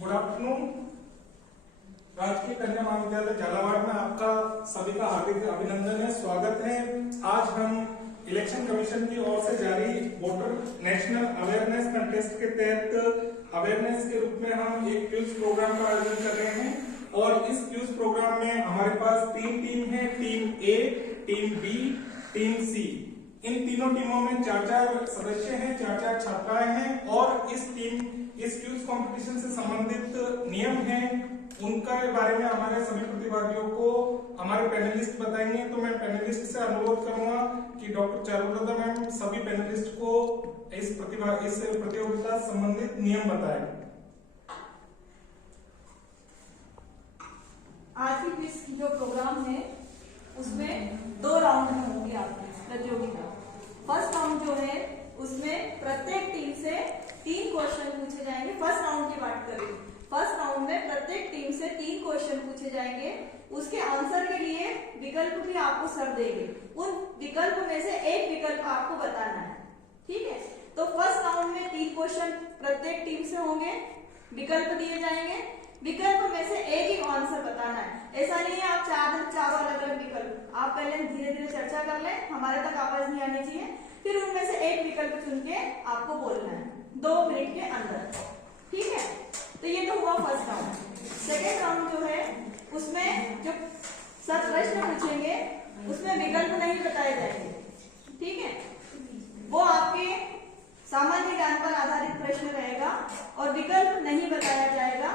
Good afternoon. राजकीय कन्या महाविद्यालय झालावाड़ में आपका सभी का हार्दिक अभिनंदन है, स्वागत है। आज हम इलेक्शन कमीशन की ओर से जारी वोटर नेशनल अवेयरनेस कंटेस्ट के तहत अवेयरनेस के रूप में हम एक क्विज प्रोग्राम का आयोजन कर रहे हैं और इस क्विज प्रोग्राम में हमारे पास 3 टीम है, टीम ए, टीम बी, टीम सी। इन तीनों टीमों में 4-4 सदस्य हैं, 4-4 छात्राएं हैं और इस क्विज कंपटीशन से संबंधित नियम हैं, उनका बारे में हमारे सभी प्रतिभागियों को हमारे पैनलिस्ट बताएंगे। तो मैं पैनलिस्ट से अनुरोध करूंगा कि डॉक्टर चारुलता मैम सभी पैनलिस्ट को इस प्रतियोगिता से संबंधित नियम बताएं। आज की क्विज की जो प्रोग्राम है उसमें 2 राउंड होंगे आपकी प्रतियोगिता। फर्स्ट राउंड जो है उसमें प्रत्येक टीम से 3 क्वेश्चन पूछे जाएंगे। फर्स्ट राउंड की बात करें, फर्स्ट राउंड में प्रत्येक टीम से 3 क्वेश्चन पूछे जाएंगे। उसके आंसर के लिए विकल्प भी आपको सर देंगे, उन विकल्प में से एक विकल्प आपको बताना है, ठीक है। तो फर्स्ट राउंड में 3 क्वेश्चन प्रत्येक टीम से होंगे, विकल्प दिए जाएंगे, विकल्प में से एक ही आंसर बताना है। ऐसा नहीं है आप चारों अलग अलग विकल्प, आप पहले धीरे धीरे चर्चा कर लें, हमारे तक आवाज नहीं आनी चाहिए, फिर उनमें से एक विकल्प चुन के आपको बोलना है 2 मिनट के अंदर, ठीक है। तो ये तो हुआ फर्स्ट राउंड। सेकेंड राउंड जो है उसमें जो सर प्रश्न पूछेंगे उसमें विकल्प नहीं बताए जाएंगे, ठीक है। वो आपके सामान्य ज्ञान पर आधारित प्रश्न रहेगा और विकल्प नहीं बताया जाएगा।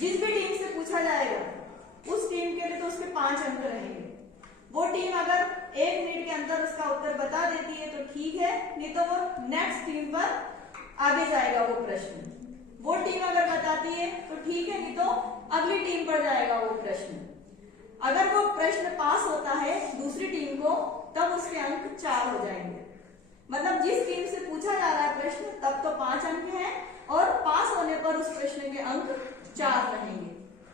जिस भी टीम से पूछा जाएगा उस टीम के लिए तो उसके 5 अंक रहेंगे। वो टीम अगर 1 मिनट के अंदर उसका उत्तर बता देती है तो ठीक है, नहीं तो वो नेक्स्ट टीम पर आगे जाएगा वो प्रश्न। वो टीम अगर बताती है तो ठीक है, नहीं तो अगली टीम पर जाएगा वो प्रश्न। अगर वो प्रश्न पास होता है दूसरी टीम को तब उसके अंक 4 हो जाएंगे। मतलब जिस टीम से पूछा जा रहा है प्रश्न तब तो 5 अंक हैं और पास होने पर उस प्रश्न के अंक 4 रहेंगे,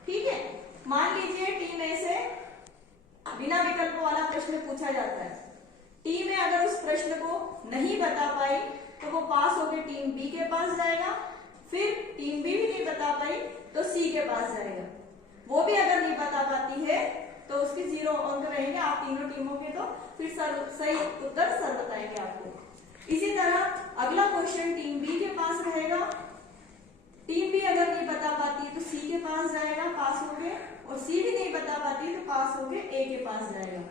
ठीक है। मान लीजिए टीम ए से बिना विकल्प वाला प्रश्न पूछा जाता है, टीम ए अगर उस प्रश्न को नहीं बता पाई तो वो पास होकर टीम बी के पास जाएगा, फिर टीम बी भी नहीं बता पाई तो सी के पास जाएगा। वो भी अगर नहीं बता पाती है तो उसके 0 अंक रहेंगे आप तीनों टीमों के, तो फिर सही उत्तर सर बताएंगे आपको। इसी तरह अगला क्वेश्चन टीम बी के पास रहेगा, टीम बी अगर नहीं बता पाती तो सी के पास जाएगा पास हो गए, और सी भी नहीं बता पाती तो पास हो गए ए के पास जाएगा।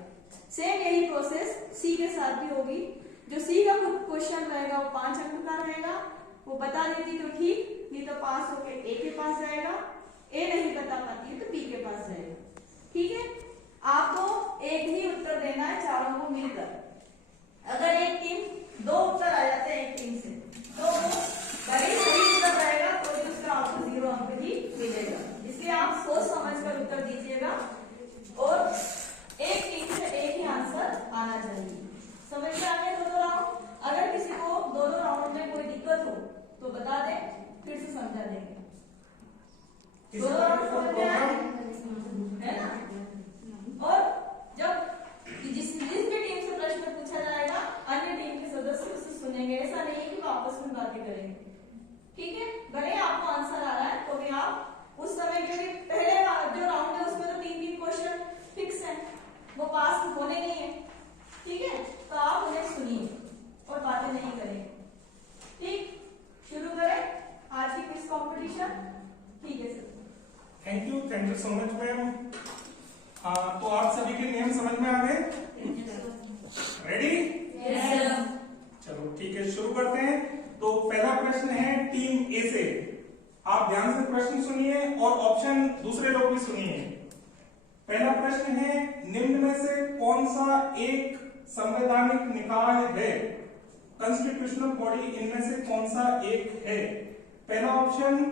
सेम यही प्रोसेस सी के साथ भी होगी। जो सी का क्वेश्चन रहेगा वो 5 अंक का रहेगा, वो बता देती तो ठीक, नहीं तो पास होके ए के पास जाएगा, ए नहीं बता पाती तो बी के पास जाएगा, ठीक है। आपको एक ही उत्तर देना है चारों को मिलकर। अगर एक टीम 2 उत्तर आ जाते हैं एक टीम से तो बड़ी सही उत्तर रहेगा तो उसका आपको 0 अंक ही मिलेगा। इसलिए आप सोच समझ कर उत्तर दीजिएगा और एक टीम से एक ही आंसर आना चाहिए। समझ में आ गया दोनों राउंड? अगर किसी को दोनों राउंड में कोई दिक्कत हो तो बता दें, फिर से समझा देंगे। दोनों राउंड समझ में आए है ना। और जब जिस भी टीम से प्रश्न पूछा जाएगा अन्य टीम के सदस्य उसे सुनेंगे, ऐसा नहीं है कि वो आपस में बातें करेंगे, ठीक है। भले आपको आंसर आ रहा है तो भी आप उस समय, क्योंकि पहले जो राउंड है उसमें तो 3 क्वेश्चन फिक्स है, वो पास होने नहीं है, ठीक है। तो आप उन्हें सुनिए और बातें नहीं करेंगे, ठीक। शुरू करें आज की क्विज कंपटीशन, ठीक है sir. Thank you so much ma'am. तो आप सभी के नियम समझ में आ गए? रेडी? यस। चलो ठीक है, शुरू करते हैं। तो पहला प्रश्न है टीम ए से, आप ध्यान से प्रश्न सुनिए और ऑप्शन दूसरे लोग भी सुनिए। पहला प्रश्न है, निम्न में से कौन सा एक संवैधानिक निकाय है? कॉन्स्टिट्यूशनल बॉडी इनमें से कौन सा एक है? पहला ऑप्शन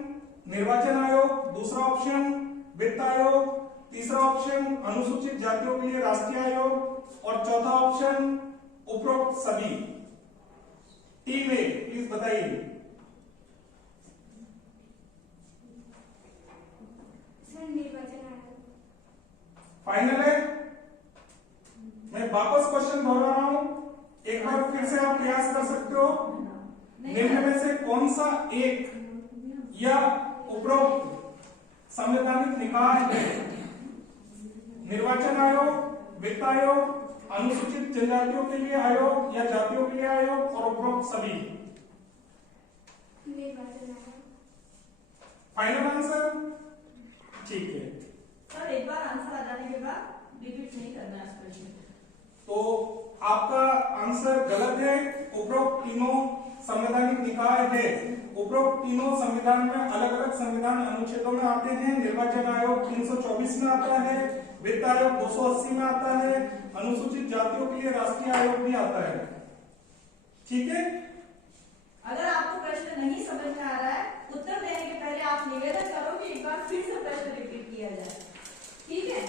निर्वाचन आयोग, दूसरा ऑप्शन वित्त आयोग, तीसरा ऑप्शन अनुसूचित जातियों के लिए राष्ट्रीय आयोग और चौथा ऑप्शन उपरोक्त सभी। टीम ए प्लीज बताइए। निर्वाचन आयोग फाइनल है? मैं वापस क्वेश्चन दोहरा रहा हूं, एक बार फिर से आप प्रयास कर सकते हो। निम्न में से कौन सा एक या उपरोक्त संवैधानिक निकाय है? निर्वाचन आयोग, वित्त आयोग, अनुसूचित जनजातियों के लिए आयोग या जातियों के लिए आयोग और उपरोक्त सभी? Final answer? ठीक है। सर एक बार आंसर आ जाने के बाद रिपीट नहीं करना है इस प्रश्न को। तो आपका आंसर गलत है। उपरोक्त तीनों संवैधानिक निकाय है। उपरोक्त तीनों संविधान में अलग अलग संविधान अनुच्छेदों में आते हैं। निर्वाचन आयोग 324 में आता है, वित्त आयोग 280 में आता है, अनुसूचित जातियों के लिए राष्ट्रीय आयोग भी आता है। ठीक है। अगर आपको प्रश्न नहीं समझ में आ रहा है, उत्तर देने के पहले आप निवेदन करो कि एक बार फिर से प्रश्न रिपीट किया जाए। ठीक है।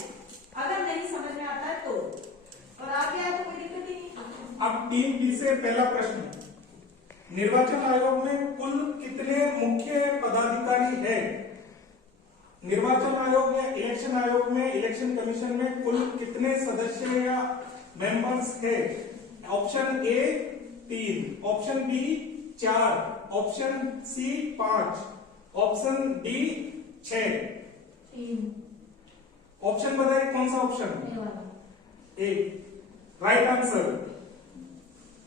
अगर नहीं समझ में आता है तो, और आगे आए तो कोई दिक्कत ही नहीं। अब टीम बी से पहला प्रश्न, निर्वाचन आयोग में कुल कितने मुख्य पदाधिकारी है? निर्वाचन आयोग या इलेक्शन आयोग में, इलेक्शन कमीशन में कुल कितने सदस्य या मेंबर्स है? Option A 3, option B 4, option C 5, option D 6। Option बताइए कौन सा ऑप्शन? A right answer.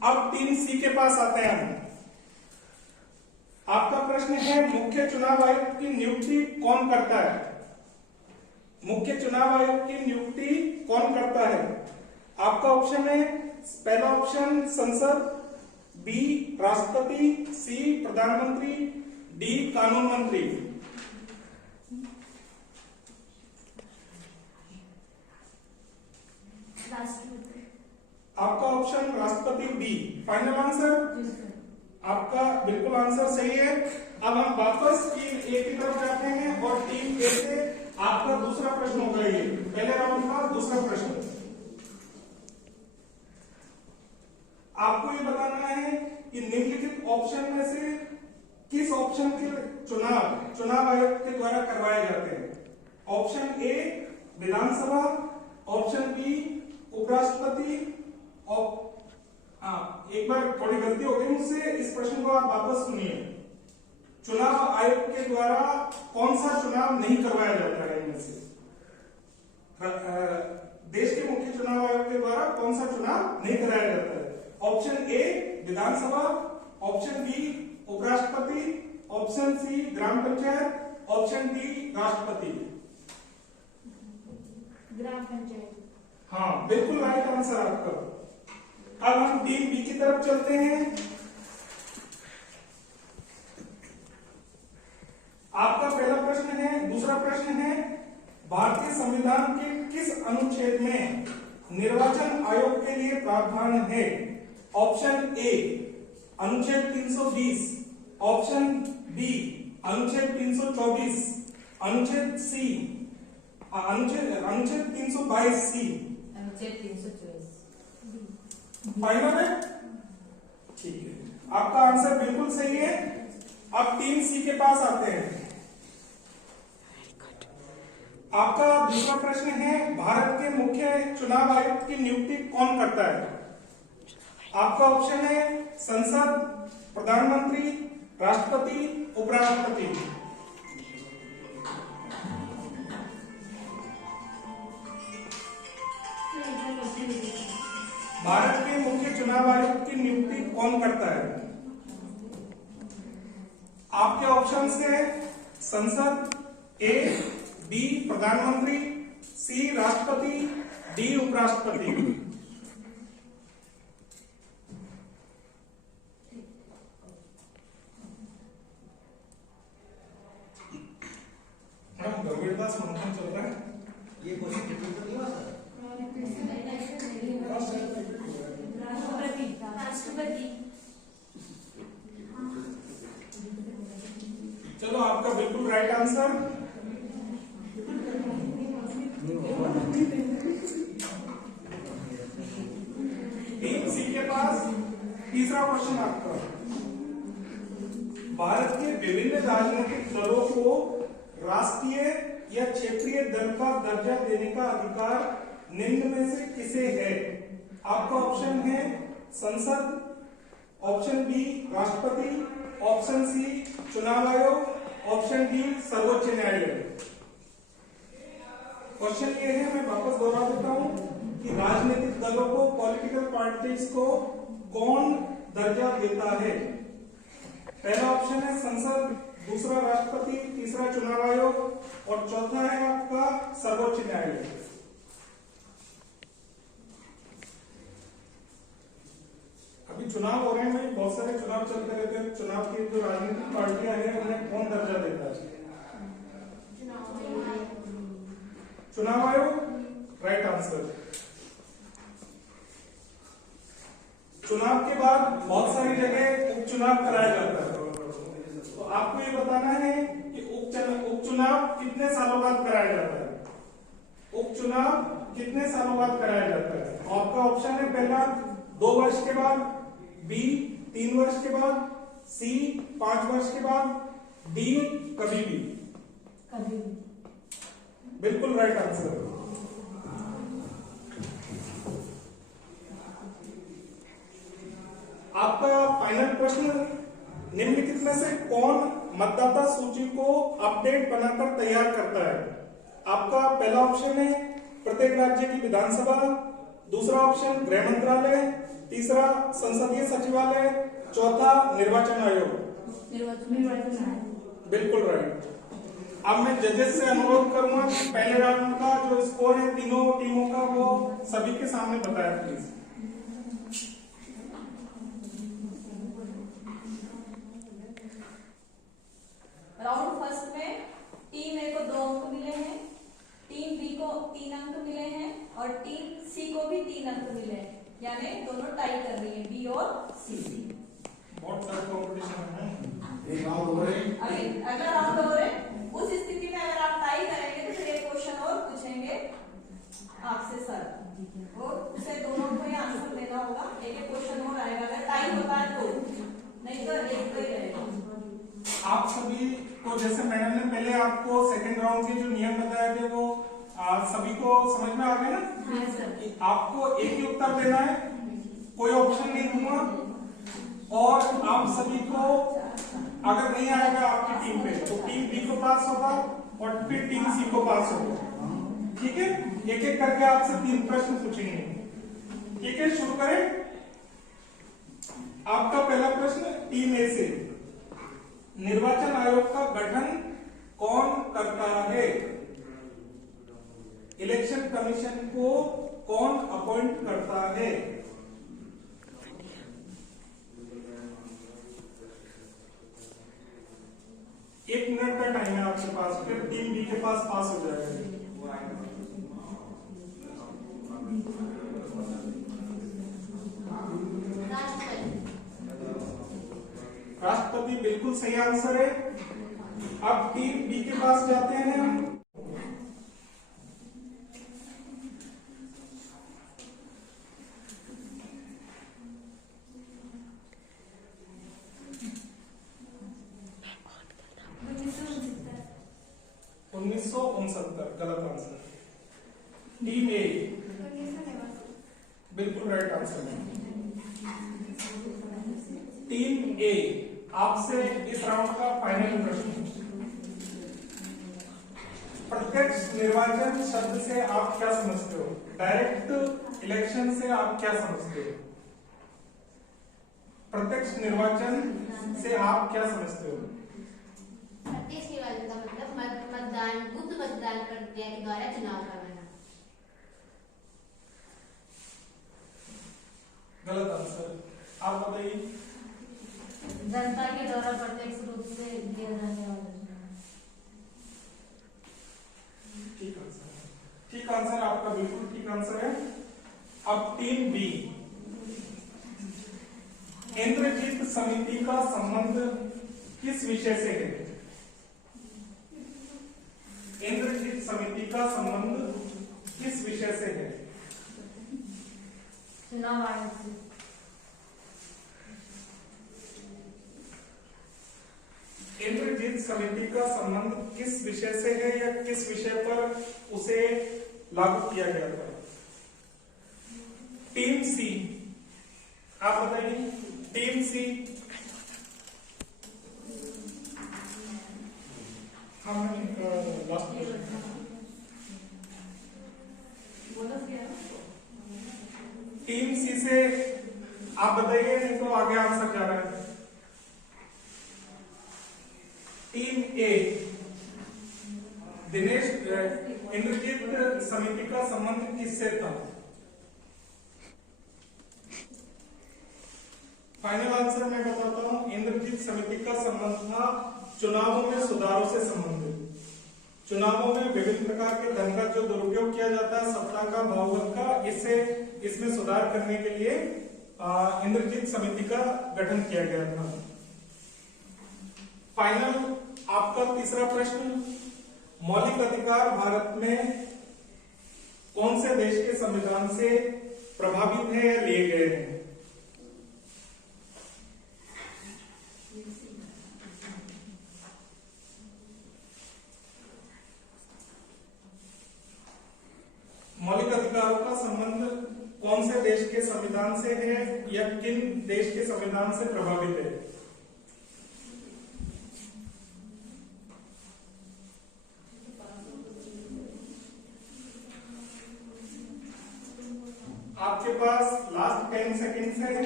अब टीम सी के पास आते हैं हम। आपका प्रश्न है मुख्य चुनाव आयुक्त की नियुक्ति कौन करता है? मुख्य चुनाव आयुक्त की नियुक्ति कौन करता है? आपका ऑप्शन है, पहला ऑप्शन संसद, बी राष्ट्रपति, सी प्रधानमंत्री, डी कानून मंत्री। आपका ऑप्शन राष्ट्रपति बी। Final answer? आपका बिल्कुल आंसर सही है। अब हम वापस टीम ए की तरफ जाते हैं और टीम ए से आपका दूसरा प्रश्न होगा। ये पहले राउंड का दूसरा प्रश्न। आपको ये बताना है कि निम्नलिखित ऑप्शन में से किस ऑप्शन के चुनाव आयोग के द्वारा करवाए जाते हैं? ऑप्शन ए विधानसभा, ऑप्शन बी उपराष्ट्रपति, और एक बार थोड़ी गलती हो गई मुझसे, इस प्रश्न को आप वापस सुनिए। चुनाव आयोग के द्वारा कौन सा चुनाव नहीं करवाया जाता है इनमें से? देश के मुख्य चुनाव आयोग के द्वारा कौन सा चुनाव नहीं कराया जाता है? ऑप्शन ए विधानसभा, ऑप्शन बी उपराष्ट्रपति, ऑप्शन सी ग्राम पंचायत, ऑप्शन डी राष्ट्रपति। ग्राम पंचायत। हाँ बिल्कुल राइट आंसर आपका। अब हम टीम बी की तरफ चलते हैं। आपका पहला प्रश्न है, दूसरा प्रश्न है, भारतीय संविधान के किस अनुच्छेद में निर्वाचन आयोग के लिए प्रावधान है? ऑप्शन ए अनुच्छेद 320, ऑप्शन बी अनुच्छेद 324, अनुच्छेद सी अनुच्छेद 322 सी, अनुच्छेद 324। फाइनल है? ठीक है, आपका आंसर बिल्कुल सही है। अब टीम सी के पास आते हैं। आपका दूसरा प्रश्न है, भारत के मुख्य चुनाव आयुक्त की नियुक्ति कौन करता है? आपका ऑप्शन है संसद, प्रधानमंत्री, राष्ट्रपति, उपराष्ट्रपति। भारत के मुख्य चुनाव आयुक्त की नियुक्ति कौन करता है? आपके ऑप्शन है संसद, ए बी प्रधानमंत्री, सी राष्ट्रपति, डी उपराष्ट्रपति। गवर्नमेंट मंथन चल रहा है। ये क्वेश्चन रिपीट तो नहीं हुआ सर? राष्ट्रपति। चलो आपका बिल्कुल राइट आंसर। टीम सी के पास तीसरा प्रश्न आपका, भारत के विभिन्न राजनीतिक दलों को राष्ट्रीय या क्षेत्रीय दल का दर्जा देने का अधिकार निम्न में से किसे है? आपका ऑप्शन है संसद, ऑप्शन बी राष्ट्रपति, ऑप्शन सी चुनाव आयोग, ऑप्शन डी सर्वोच्च न्यायालय। क्वेश्चन ये है, मैं वापस दोहरा देता हूं कि राजनीतिक दलों को, पॉलिटिकल पार्टीज को कौन दर्जा देता है? पहला ऑप्शन है संसद, दूसरा राष्ट्रपति, तीसरा चुनाव आयोग और चौथा है आपका सर्वोच्च न्यायालय। अभी चुनाव हो रहे हैं भाई, बहुत सारे चुनाव चलते रहते हैं। चुनाव की जो राजनीतिक पार्टियां हैं उन्हें कौन दर्जा देता है? चुनाव आयोग, राइट आंसर। चुनाव के बाद बहुत सारी जगह उपचुनाव कराया जाता है, तो आपको ये बताना है कि उपचुनाव कितने सालों बाद कराया जाता है। उपचुनाव कितने सालों बाद कराया जाता है? आपका ऑप्शन है पहला 2 वर्ष के बाद, बी 3 वर्ष के बाद, सी 5 वर्ष के बाद, डी कभी भी। बिल्कुल राइट आंसर। आपका फाइनल प्रश्न, निम्नलिखित में से कौन मतदाता सूची को अपडेट बनाकर तैयार करता है? आपका पहला ऑप्शन है प्रत्येक राज्य की विधानसभा, दूसरा ऑप्शन गृह मंत्रालय, तीसरा संसदीय सचिवालय, चौथा निर्वाचन आयोग। बिल्कुल राइट। अब मैं जजेस से अनुरोध करूंगा कि पहले राउंड का जो स्कोर है तीनों टीमों का वो सभी के सामने बताया प्लीज। राउंड फर्स्ट में टीम ए को 2 अंक मिले हैं, टीम बी को 3 अंक मिले हैं और टीम सी को भी 3 अंक मिले हैं, यानी दोनों टाई कर रही है, बी और सी। बहुत टफ कॉम्पिटिशन है। एक राउंड हो रहे हैं। अभी अगला राउंड हो रहा है, उस स्थिति में अगर आप टाई करेंगे तो फिर एक क्वेश्चन और पूछेंगे आपसे सर, और उसे दोनों को ही आंसर देना होगा। एक एक क्वेश्चन और आएगा, अगर टाई होता है तो, नहीं तो एक तो ही रहेगा। आप सभी को, जैसे मैडम ने पहले आपको सेकंड राउंड के जो नियम बताए थे वो सभी को समझ में आ गए ना? हाँ सर। आपको एक ही उत्तर देना है, कोई ऑप्शन नहीं दूंगा, और आप सभी को अगर नहीं आएगा आपकी टीम पे तो टीम बी को पास होगा और फिर टीम सी को पास होगा। ठीक है, एक एक करके आपसे 3 प्रश्न पूछेंगे। ठीक है, शुरू करें। आपका पहला प्रश्न टीम ए से, निर्वाचन आयोग का गठन कौन करता है? इलेक्शन कमीशन को कौन अपॉइंट करता है? एक मिनट का टाइम है आपके पास, फिर टीम बी के पास पास हो जाएगा। राष्ट्रपति बिल्कुल सही आंसर है। अब टीम बी के पास जाते हैं हम। गलत आंसर। टीम ए बिल्कुल राइट आंसर है। टीम ए, आपसे इस राउंड का फाइनल प्रश्न, प्रत्यक्ष निर्वाचन शब्द से आप क्या समझते हो? डायरेक्ट इलेक्शन से आप क्या समझते हो? प्रत्यक्ष निर्वाचन से आप क्या समझते हो? प्रत्यक्ष निर्वाचन का मतलब मतदान, बुद्ध मतदान प्रक्रिया के द्वारा चुनाव करवाना। गलत आंसर। आप बताइए। जनता के द्वारा प्रत्यक्ष रूप से दिया जाने वाला चुनाव। ठीक आंसर, ठीक आंसर आपका बिल्कुल ठीक आंसर है। अब टीम बी, इंद्रजीत समिति का संबंध किस विषय से है? इंद्रजीत समिति का संबंध किस विषय से है? चुनाव आयोग से। इंद्रजीत समिति का संबंध किस विषय से है या किस विषय पर उसे लागू किया गया था? टीम सी, आप बताइए। टीम सी, टीम सी से आप बताइए, नहीं तो आगे आंसर क्या है। टीम ए, दिनेश इंद्रजीत समिति का संबंध किससे था? फाइनल आंसर मैं बताता हूं। इंद्रजीत समिति का संबंध था चुनावों में सुधारों से संबंधित। चुनावों में विभिन्न प्रकार के धन का जो दुरुपयोग किया जाता है, सत्ता का, बहुमत का, इसमें सुधार करने के लिए इंद्रजीत समिति का गठन किया गया था। फाइनल आपका तीसरा प्रश्न, मौलिक अधिकार भारत में कौन से देश के संविधान से प्रभावित है या लिए गए हैं? मौलिक अधिकारों का संबंध कौन से देश के संविधान से है या किन देश के संविधान से प्रभावित है? आपके पास लास्ट 10 सेकेंड्स है,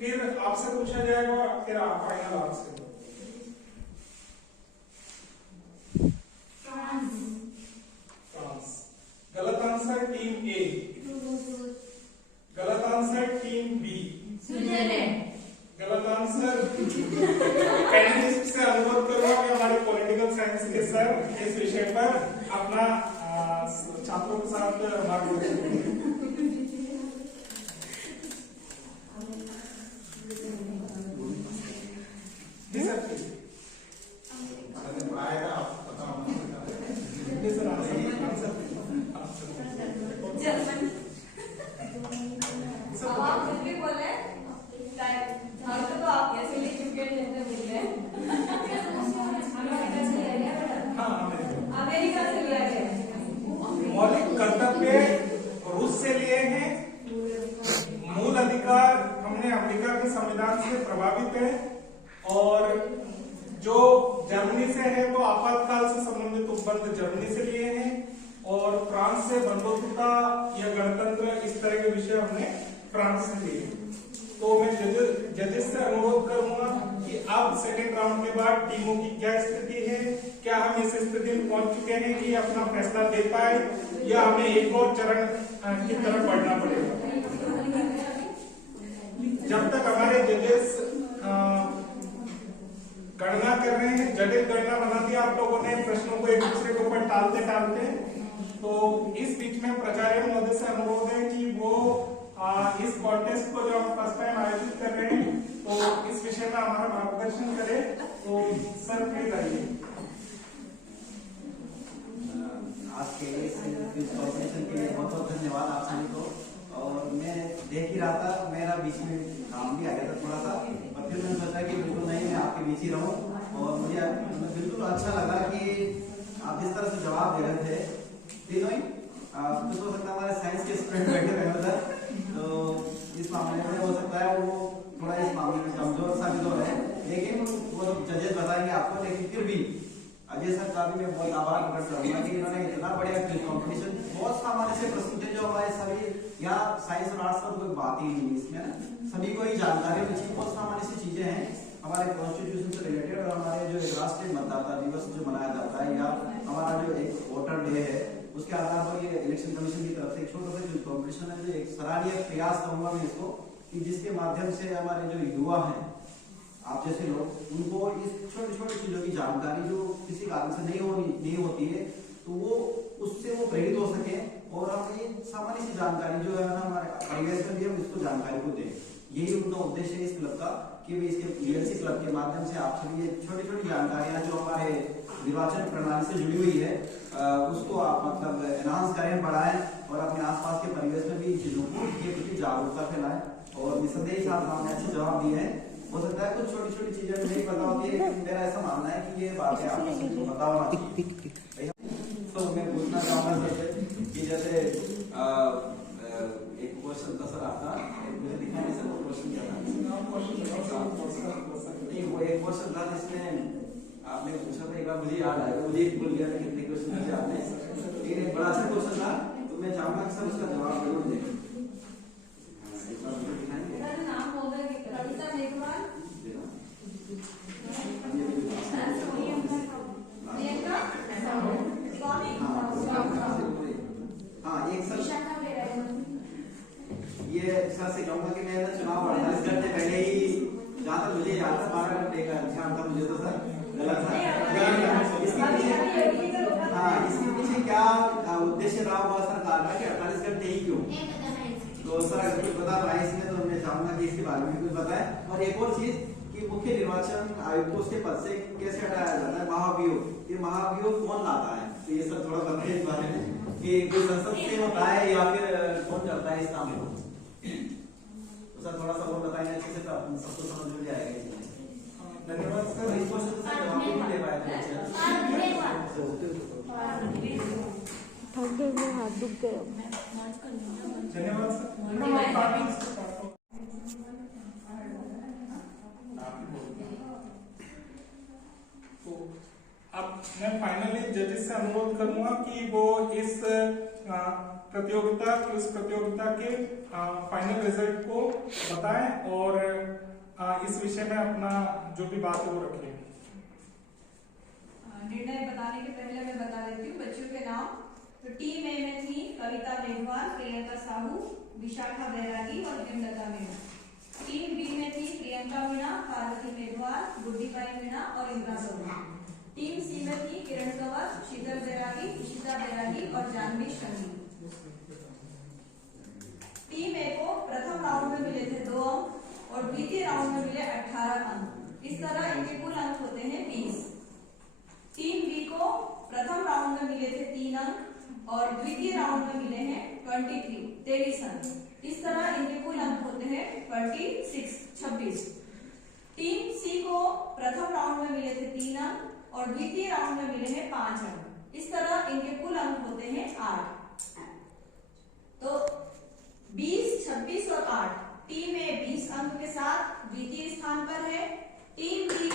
फिर आपसे पूछा जाएगा, फिर आप फाइनल आंसर। गलत आंसर टीम ए। गलत आंसर टीम बी। गलत आंसर। पैनलिस्ट से अनुरोध करूंगा कि हमारे पॉलिटिकल साइंस के सर इस विषय पर अपना छात्रों के साथ मार्गदर्शन करें। अब आप फिर भी बोले, तो आप ऐसे ले चुके हैं अमेरिका से लिया गया। मौलिक कर्तव्य रूस से लिए हैं। मूल अधिकार हमने अमेरिका के संविधान से प्रभावित है, और जो जर्मनी से है वो आपातकाल से संबंधित उपबंध जर्मनी से लिए हैं, और फ्रांस से बंधुत्वता या गणतंत्र इस तरह के विषय हमने फ्रांस से लिए। तो मैं जजेस से अनुरोध करूंगा कि अब सेकेंड राउंड के बाद टीमों की क्या स्थिति है, क्या हम इस स्थिति में पहुंच चुके हैं कि अपना फैसला दे पाए, या हमें एक और चरण की तरफ बढ़ना पड़ेगा। जब तक हमारे जजेस गणना कर रहे हैं, जटिल गणना बना दिया आप लोगों ने प्रश्नों को एक दूसरे के ऊपर टालते, तो इस बीच में प्राचार्य महोदय से अनुरोध है कि वो इस कॉन्टेस्ट को जो हम फर्स्ट टाइम आयोजित कर रहे हैं, तो इस विषय में हमारा मार्गदर्शन करें। तो सर प्लीज आइए। आज के इस कॉम्पिटिशन के लिए बहुत बहुत धन्यवाद आप सभी को। और मैं देख ही रहा था, मेरा बीच में काम भी आ गया था थोड़ा सा, और फिर मैंने सोचा कि बिल्कुल नहीं, मैं आपके बीच ही रहूं। और मुझे बिल्कुल अच्छा लगा कि आप जिस तरह से जवाब दे रहे थे तीनों ही, कुछ हो सकता है हमारे साइंस के स्टूडेंट बैठे रहे उधर, तो इस मामले में हो सकता है वो थोड़ा इस मामले में कमजोर साबित हो रहे हैं, लेकिन वो जजेस बताएंगे आपको। लेकिन फिर भी अजय सर का भी मैं बहुत आभार प्रकट करूंगा कि इन्होंने इतना बढ़िया कॉम्पिटिशन, बहुत सामान्य से प्रश्न थे जो हमारे सभी यहाँ साइंस और आर्ट्स का कोई बात ही नहीं है इसमें, सभी को ही जानकारी होनी चाहिए। बहुत सामान्य सी चीजें हैं हमारे कॉन्स्टिट्यूशन से रिलेटेड, और हमारे जो एक राष्ट्रीय मतदाता दिवस जो मनाया जाता है, या हमारा जो एक वोटर डे है, उसके आधार पर ये इलेक्शन कमीशन की तरफ से एक छोटा सा जो कॉम्पिटिशन है, जो एक सराहनीय प्रयास कहूंगा मैं इसको, कि जिसके माध्यम से हमारे जो युवा हैं, आप जैसे लोग, उनको इस छोटी छोटी चीजों की जानकारी जो किसी कारण से नहीं होती है, तो वो उससे वो प्रेरित हो सके, और हम ये सामान्य सी जानकारी जो है ना हमारे परिवेश में भी हम इसको जानकारी को दें। यही उनका उद्देश्य है इस क्लब का, कि वे इसके लीडरशिप क्लब के माध्यम से आप सभी ये छोटी छोटी जानकारियां जो हमारे निर्वाचन प्रणाली से जुड़ी हुई है, उसको आप मतलब एनहांस करें, बढ़ाएं, और अपने आसपास के परिवेश में भी इन चीजों को के प्रति जागरूकता फैलाएं। और निसंदेह साथ आपने अच्छे जवाब दिए हैं। हो सकता है कुछ छोटी छोटी चीजें नहीं पता होती है, लेकिन मेरा ऐसा मानना है कि ये बातें आपको सबको पता होना चाहिए। तो मैं पूछना चाहूंगा सर कि जैसे एक क्वेश्चन था सर आपका, मुझे दिखाने से वो क्वेश्चन क्या था? वो एक क्वेश्चन था जिसमें आपने पूछा था एक बार, मुझे याद आएगा, मुझे भूल गया था कितने क्वेश्चन पूछे आपने, लेकिन एक बड़ा अच्छा क्वेश्चन था, तो मैं चाहूंगा कि सर उसका जवाब जरूर दें। एक बार मुझे दिखाएंगे? मेरा नाम बोल रहे हैं कविता मेघवाल, प्रियंका, हाँ एक सर, विशाखा बेरा। ये सर से कहूंगा कि मैं चुनाव 48 घंटे पहले ही, जहाँ तक मुझे याद था 12 घंटे का ध्यान था मुझे, तो सर गलत था। हाँ, इसके पीछे क्या उद्देश्य रहा हुआ सरकार का कि 48 घंटे ही क्यों? तो सर अगर कुछ बता पाए इसमें तो मैं चाहूंगा कि इसके बारे में कुछ बताएं। और एक और चीज कि मुख्य निर्वाचन आयुक्त को उसके पद से कैसे हटाया जाता है, महाभियोग, ये महाभियोग कौन लाता है? तो ये सर थोड़ा बताइए इस बारे में, कि कोई संसद से होता है या फिर कौन करता है इस काम को? तो सर थोड़ा सा वो बताएंगे अच्छे से, तो अपन सबको समझ में जाएगा इसमें। धन्यवाद सर सर। इस क्वेश्चन से जवाब नहीं दे पाए थे। हाथ दुख गए। धन्यवाद सर। तो अब मैं फाइनली जजेस से अनुरोध करूंगा कि वो इस प्रतियोगिता के फाइनल रिजल्ट को बताएं और इस विषय में अपना जो भी बात है वो रखें। निर्णय बताने के पहले मैं बता देती हूँ बच्चों के नाम। तो टीम ए में थी कविता मेघवाल, प्रियंका साहू, विशाखा बैरागी और हेमलता मीणा। टीम बी में थी प्रियंका मीणा, पार्वती मेघवाल, गुड्डीबाई मीणा और इंद्रा सोनी। टीम सी में थी किरण कंवर, शीतल बैरागी, इशिता बैरागी और जानवी शंगी। टीम ए को प्रथम राउंड में मिले थे 2 अंक और द्वितीय राउंड में मिले 18 अंक। इस तरह इनके कुल अंक होते हैं 20। टीम बी को प्रथम राउंड में मिले थे 3 अंक और द्वितीय राउंड में मिले हैं 23 अंक। इस तरह इनके कुल अंक होते हैं 26। टीम सी को प्रथम राउंड में मिले थे 3 अंक और द्वितीय राउंड में मिले हैं 5 अंक। इस तरह इनके कुल अंक होते हैं 8। तो 20, 26 और 8, टीम ए 20 अंक के साथ द्वितीय स्थान पर है। टीम बी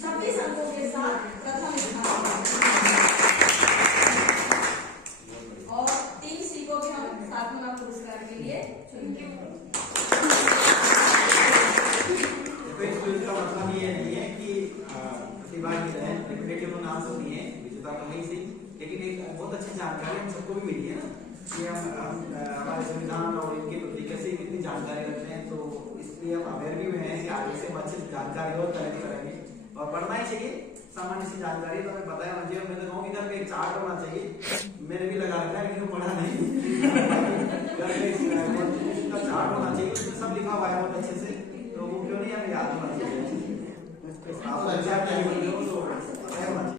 26 अंकों के साथ प्रथम स्थान पर और टीम सी को भी हम सातवां पुरस्कार के लिए चुनेंगे। इसका मतलब ये नहीं है कि प्रतिभागी रहे, रिपीटेटिव नाम से नहीं है, विजेता तो नहीं थी, लेकिन एक बहुत अच्छी जानकारी हम सबको भी मिली है ना कि हम हमारे संविधान और इनके प्रति कैसे कितनी जानकारी रखते हैं। तो इसलिए हम अवेयर भी हुए हैं कि आगे से हम अच्छी जानकारी और कलेक्ट करेंगे और पढ़ना ही चाहिए। सामान्य सी जानकारी तो हमें पता है मुझे, मैंने कहूँ इधर पे एक चार्ट होना चाहिए, मैंने भी लगा रखा है लेकिन पढ़ा नहीं। घर में चार्ट होना चाहिए, उसमें सब लिखा हुआ है बहुत अच्छे से।